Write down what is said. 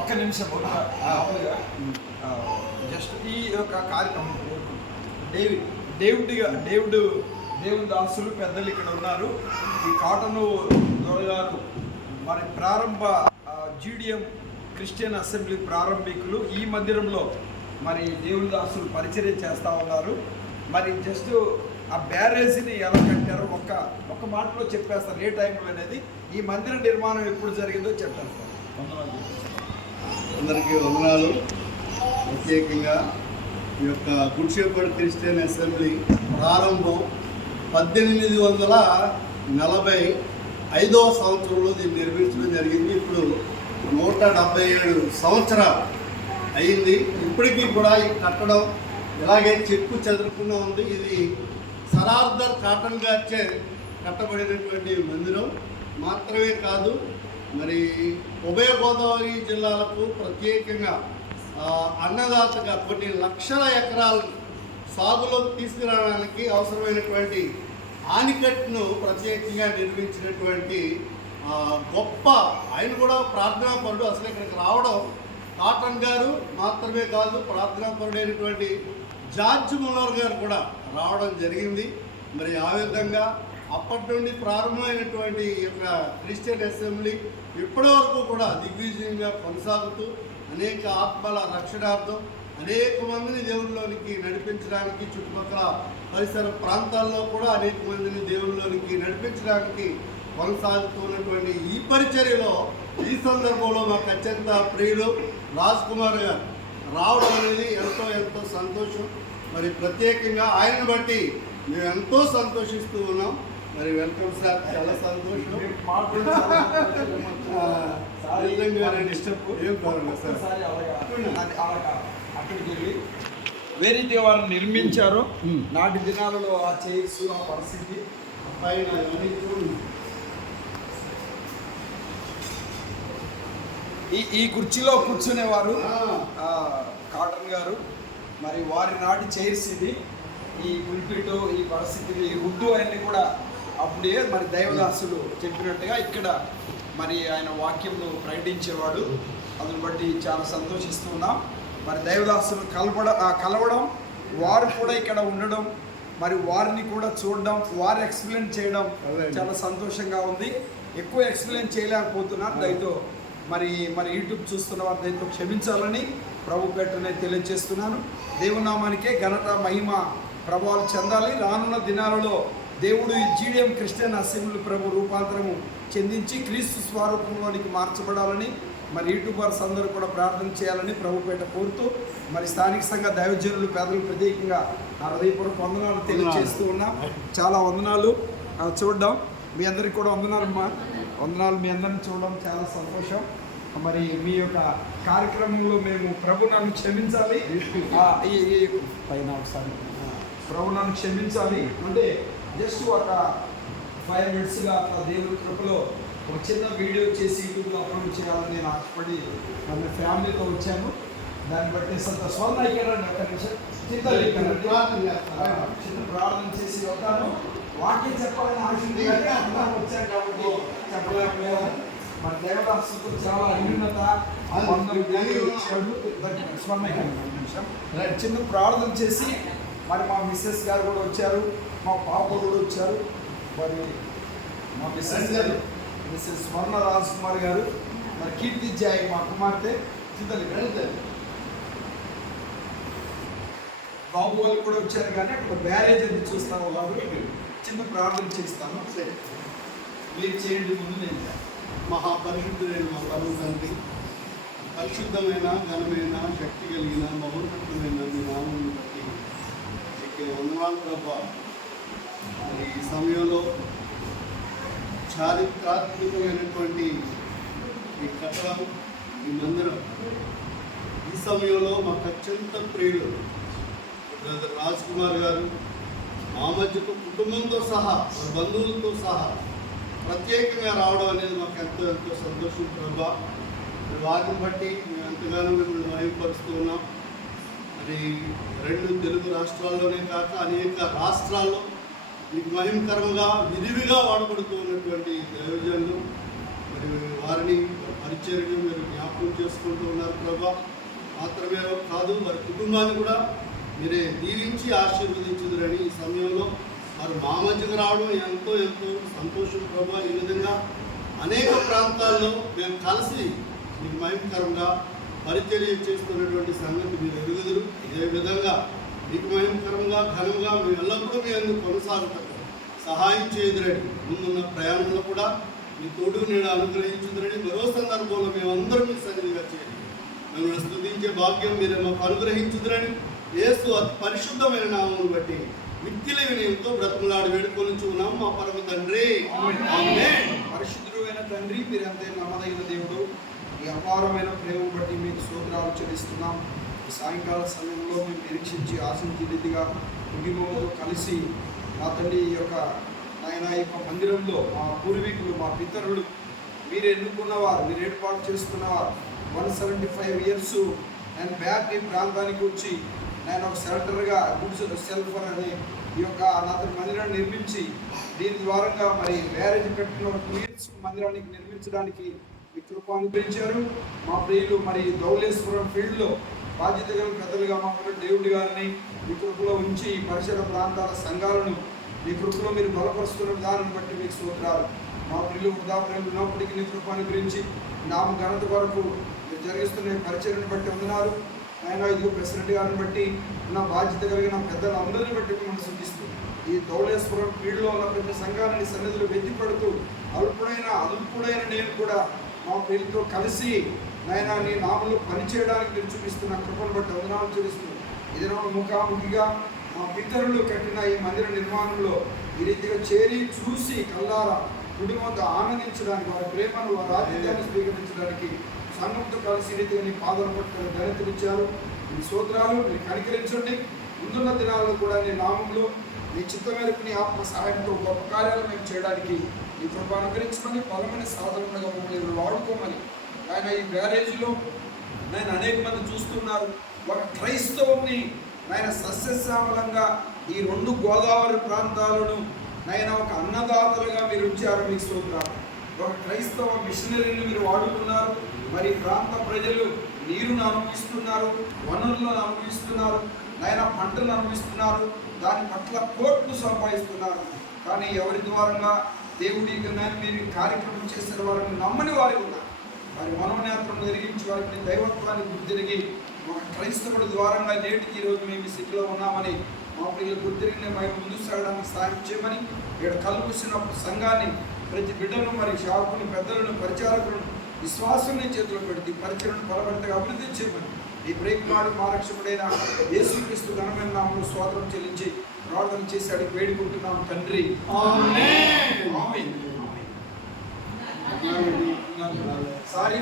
ఒక్క నిమిషం జస్ట్ ఈ యొక్క కార్యక్రమం దేవుడి దాసులు పెద్దలు ఇక్కడ ఉన్నారు. ఈ కాటను దొరగారు మరి ప్రారంభ జీడిఎం క్రిస్టియన్ అసెంబ్లీ ప్రారంభికులు. ఈ మందిరంలో మరి దేవుడి దాసులు పరిచర్య చేస్తూ ఉన్నారు. మరి జస్ట్ ఆ బ్యారేజీని ఎలా కట్టారో ఒక్క మాటలో చెప్పేస్తారు ఏ టైంలో అనేది. ఈ మందిర నిర్మాణం ఎప్పుడు జరిగిందో చెప్పారు సార్. అందరికీ వందనాలు. ప్రత్యేకంగా ఈ యొక్క గుడ్ షెపర్డ్ క్రిస్టియన్ అసెంబ్లీ ప్రారంభం 1845వ సంవత్సరంలో దీన్ని నిర్మించడం జరిగింది. ఇప్పుడు 177 సంవత్సరాలు అయింది. ఇప్పటికీ కూడా ఈ కట్టడం ఇలాగే చెక్కు చెదరకుండా ఉంది. ఇది సర్ ఆర్థర్ కాటన్ గారిచే కట్టబడినటువంటి మందిరం మాత్రమే కాదు, మరి ఉభయ గోదావరి జిల్లాలకు ప్రత్యేకంగా అన్నదాతగా కొన్ని లక్షల ఎకరాలు సాగులోకి తీసుకురావడానికి అవసరమైనటువంటి ఆనికట్టును ప్రత్యేకంగా నిర్మించినటువంటి గొప్ప ఆయన కూడా ప్రార్థనాపరుడు. అసలు ఇక్కడికి రావడం కాటన్ గారు మాత్రమే కాదు, ప్రార్థనాపరుడైనటువంటి జార్జ్ ముల్లర్ గారు కూడా రావడం జరిగింది. మరి ఆ విధంగా అప్పటి నుండి ప్రారంభమైనటువంటి ఈ యొక్క క్రిస్టియన్ అసెంబ్లీ ఇప్పటి వరకు కూడా దిగ్విజయంగా కొనసాగుతూ అనేక ఆత్మల రక్షణార్థం అనేక మందిని దేవుళ్ళలోనికి నడిపించడానికి, చుట్టుపక్కల పరిసర ప్రాంతాల్లో కూడా అనేక మందిని దేవుళ్ళలోనికి నడిపించడానికి కొనసాగుతున్నటువంటి ఈ పరిచర్యలో ఈ సందర్భంలో మాకు అత్యంత ప్రియులు రాజ్ కుమార్ గారు రావడం అనేది ఎంతో సంతోషం. మరి ప్రత్యేకంగా ఆయనను బట్టి మేము ఎంతో సంతోషిస్తూ ఉన్నాం. మరి వెల్కమ్ సార్, చాలా సంతోషం. అక్కడికి వెళ్ళి వేరైతే వారు నిర్మించారో నాటి దినాలలో ఆ చైర్స్ ఆ పరిస్థితి పైన ఈ కుర్చీలో కూర్చునేవారు కాటన్ గారు. మరి వారి నాటి చైర్స్ ఇది. ఈ పుల్పిట్, ఈ పరిస్థితి, ఈ వుడ్డు అన్నీ కూడా అప్పుడే మరి దైవదాసులు చెప్పినట్టుగా ఇక్కడ మరి ఆయన వాక్యంను ప్రకటించేవాడు. అందుని బట్టి చాలా సంతోషిస్తూ ఉన్నాం. మరి దైవదాసులు కలవడం, వారు కూడా ఇక్కడ ఉండడం, మరి వారిని కూడా చూడడం, వారు ఎక్స్ప్లెయిన్ చేయడం చాలా సంతోషంగా ఉంది. ఎక్కువ ఎక్స్ప్లెయిన్ చేయలేకపోతున్నాను. దయతో మరి యూట్యూబ్ చూస్తున్న వారి దయతో క్షమించాలని ప్రభు పేటనే తెలియజేస్తున్నాను. దేవునామానికే ఘనత, మహిమ, ప్రభావాలు చెందాలి. రానున్న దినాలలో దేవుడు ఈ జీడిఎం క్రిస్టియన్ అసెంబ్లీ ప్రభు రూపాంతరము చెందించి క్రీస్తు స్వరూపంలోనికి మార్చబడాలని మరి యూట్యూబర్స్ అందరూ కూడా ప్రార్థన చేయాలని ప్రభుపేట కోరుతూ మరి స్థానిక సంఘ దైవజనులు పేదలు ప్రత్యేకంగా నా హృదయపూర్వక వందనాలు తెలియజేస్తూ ఉన్నాం. చాలా వందనాలు చూడడం. మీ అందరికీ కూడా వందనాలమ్మా. వందనాలు. మీ అందరిని చూడడం చాలా సంతోషం. మరి మీ యొక్క కార్యక్రమంలో మేము ప్రభు నన్ను క్షమించాలి, పైన ఒకసారి ప్రభు నన్ను క్షమించాలి అంటే జస్ట్ ఒక 5 minutesగా అట్లా దేవుడి కృపలో ఒక చిన్న వీడియో చేసి యూట్యూబ్లో అప్లోడ్ చేయాలని నేను ఆశపడి మన ఫ్యామిలీతో వచ్చాను. దాన్ని బట్టి స్వర్ణ ఇక్కడ చిన్న ప్రార్థన చేసి వస్తాను. వాక్యం చెప్పాలని ఆశ ఉంది కానీ అందరం వచ్చాను కాబట్టి చెప్పలేకపోయాను. మన దేవదాసుకు చాలా అన్యూనత చిన్న ప్రార్థన చేసి మరి మా మిస్సెస్ గారు కూడా వచ్చారు, మా పాప కూడా వచ్చారు. మరి మా మిస్సెస్ గారు మిస్సెస్ స్వర్ణ రాజ్ కుమార్ గారు, మరి కీర్తి జాయ్ మా కుమార్తె చిత్తలి బాబు వాళ్ళు కూడా వచ్చారు. కానీ అక్కడ బ్యారేజ్ అది చూస్తాను బాబు. చిన్న ప్రార్థన చేస్తాను, మీరు చేయండి. ముందు నేను మహాపరిశుద్ధులైన మా ప్రభు తండ్రి, పరిశుద్ధమైన, ఘనమైన, శక్తి కలిగిన, మహోన్నతమైన మీ నామం బట్టి మీకు వందనాలు ప్రభా. మరి ఈ సమయంలో చారిత్రాత్మకమైనటువంటి ఈ కట్టడం, ఈ మందిరం ఈ సమయంలో మాకు అత్యంత ప్రియులు బ్రదర్ రాజ్ కుమార్ గారు మా మధ్యకు కుటుంబంతో సహా, బంధువులతో సహా ప్రత్యేకంగా రావడం అనేది మాకు ఎంతో సంతోషం ప్రభా. వారిని బట్టి మేము ఎంతగానో మిమ్మల్ని మహిమపరుస్తూ ఉన్నాం. మరి 2 తెలుగు రాష్ట్రాల్లోనే కాక అనేక రాష్ట్రాల్లో మీకు మహిమకరంగా విరివిగా వాడబడుతూ ఉన్నటువంటి దైవజనులు, మరి వారిని పరిచర్యను మీరు జ్ఞాపకం చేసుకుంటూ ఉన్నారు ప్రభా. మాత్రమే కాదు, వారి కుటుంబాన్ని కూడా మీరే దీవించి ఆశీర్వదించుదురని ఈ సమయంలో వారు మా మధ్యకు రావడం ఎంతో ఎంతో సంతోషం ప్రభా. ఈ విధంగా అనేక ప్రాంతాల్లో మేము కలిసి మీకు మహిమకరంగా పరిచర్య చేస్తున్నటువంటి సంగతి మీరు ఎరుగుదురు. ఇదే విధంగా మీకు మహిమకరంగా ఘనంగా మేము ఎల్లప్పుడూ మీ అందుకు కొనసాగుతాం. సహాయం చేయుదురని ముందున్న ప్రయాణంలో కూడా మీ తోడు నేను అనుగ్రహించుదురని మరో సందర్భంలో మేమందరం మీ సన్నిధిగా చేయండి. మిమ్మల్ని స్తుతించే భాగ్యం మీరు మాకు అనుగ్రహించుదురని యేసు అతి పరిశుద్ధమైన నామమును బట్టి మిక్కిలి వినయంతో బ్రతుకులాడి వేడుకొని ఉన్నాం మా పరమ తండ్రి. ఆమేన్. పరిశుద్ధుడు అయిన తండ్రి, మీరంతే నమ్మదగిన దేవుడు. ఈ అపారమైన ప్రేమ బట్టి మీకు స్తోత్రాలు చెల్లిస్తున్నాం. ఈ సాయంకాల సమయంలో మేము నిరీక్షించి ఆశించి రీతిగా కుటుంబంతో కలిసి మా తండ్రి ఈ యొక్క మందిరంలో మా పూర్వీకులు, మా పితరులు, మీరు ఎన్నుకున్నవారు, మీరు ఏర్పాటు చేసుకున్నవారు 175 years అండ్ బ్యాక్ ఈ ప్రాంతానికి వచ్చి నేను ఒక సెల్టర్గా గుడ్స్ సెల్ఫర్ అనే ఈ యొక్క నాతో మందిరాన్ని నిర్మించి దీని ద్వారా మరి మ్యారేజ్ కట్టిన 2 years మందిరానికి నిర్మించడానికి మీ కృప అనుగ్రహించారు. మా ప్రియులు మరి ధవళేశ్వరం ఫీల్డ్లో బాధ్యత గల పెద్దలుగా మా దేవుడి గారిని మీ కృపలో ఉంచి పరిసర ప్రాంతాల సంఘాలను మీ కృపలో మీరు బలపరుస్తున్న విధానం బట్టి మీకు స్తోత్రాలు. మా ప్రియులు వృద్ధాప్యంలో ఉన్నప్పటికీ నీ కృప అనుగ్రహించి నామ ఘనత వరకు మీరు జరిగిస్తున్న పరిచయను బట్టి వందనాలు. ఆయన ఇదిగో ప్రెసిడెంట్ గారిని బట్టి నా బాధ్యత కలిగిన పెద్దలు అందరిని బట్టి మిమ్మల్ని సూచిస్తూ ఈ ధవళేశ్వరం ఫీల్డ్లో ఉన్న ప్రతి సంఘాలని సన్నిధులు వెతిపడుతూ అల్పుడైన నేను కూడా మా ప్రియులతో కలిసి నాయన నీ నామలు పనిచేయడానికి మీరు చూపిస్తున్న కృపను బట్టి వందనాలు చూపిస్తూ ఇది ముఖాముఖిగా మా పితరులు కట్టిన ఈ మందిర నిర్మాణంలో ఈ రీతిగా చేరి చూసి కల్లారా కుటుంబంతో ఆనందించడానికి, వారి ప్రేమను, వారి ఆతిథ్యాన్ని స్వీకరించడానికి సంఘంతో కలిసి రీతిగా నీ పాదన పట్టుకుని ధనతినిచ్చారు. మీ స్తోత్రాలు మీరు కనికరించండి. ముందున్న దినాల్లో కూడా నీ నామంలో నీ చిత్త మేరకు నీ ఆత్మ సహాయంతో గొప్ప కార్యాలు మేము చేయడానికి నీ కృప అనుగ్రహించమని, బలమైన సాధనలుగా మమ్మల్ని వాడుకోమని. ఆయన ఈ బ్యారేజ్లో నేను అనేక మంది చూస్తున్నారు. ఒక క్రైస్తవుని ఆయన సస్యశ్యామలంగా ఈ 2 గోదావరి ప్రాంతాలను ఆయన ఒక అన్నదాతలుగా మీరు ఉంచారు. మీకు స్తోత్రాలు. ఒక క్రైస్తవ మిషనరీని మీరు వాడుకున్నారు. మరి ప్రాంత ప్రజలు నీరును అనుభవిస్తున్నారు, వనరులను అనుభవిస్తున్నారు, ఆయన పంటలను అనుభవిస్తున్నారు, దాని పట్ల కోట్లు సంపాదిస్తున్నారు. కానీ ఎవరి ద్వారంగా దేవుడి మీరు కార్యక్రమం చేసిన వారిని నమ్మని వారు ఉన్నారు. వారి మనోనేత్రం జరిగించి వారికి దైవత్వాన్ని గుర్తిరిగి ఒక క్రైస్తవుడి ద్వారంగా నేటికి ఈరోజు మేము ఈ స్థితిలో ఉన్నామని మా ప్రియులు గుర్తిరిగిన మేము ముందుకు సాగడానికి సాయం చేయమని, ఇక్కడ కలుపుసినప్పుడు సంఘాన్ని ప్రతి బిడ్డను మరి శాఖను, పెద్దలను, పరిచారకులను విశ్వాసాన్ని చేతిలో పెడితే పరిచయను బలపడితే అభివృద్ధి చేయమని ఈ బ్రేక్మాడు మా రక్షకుడైన యేసుక్రీస్తు ఘనమైన నామములో స్తోత్రం చెల్లించి ప్రార్థన చేసి అడిగి వేడుకుంటున్నాం తండ్రి. ఆమేన్. ఆమేన్. ఆమేన్. సారీ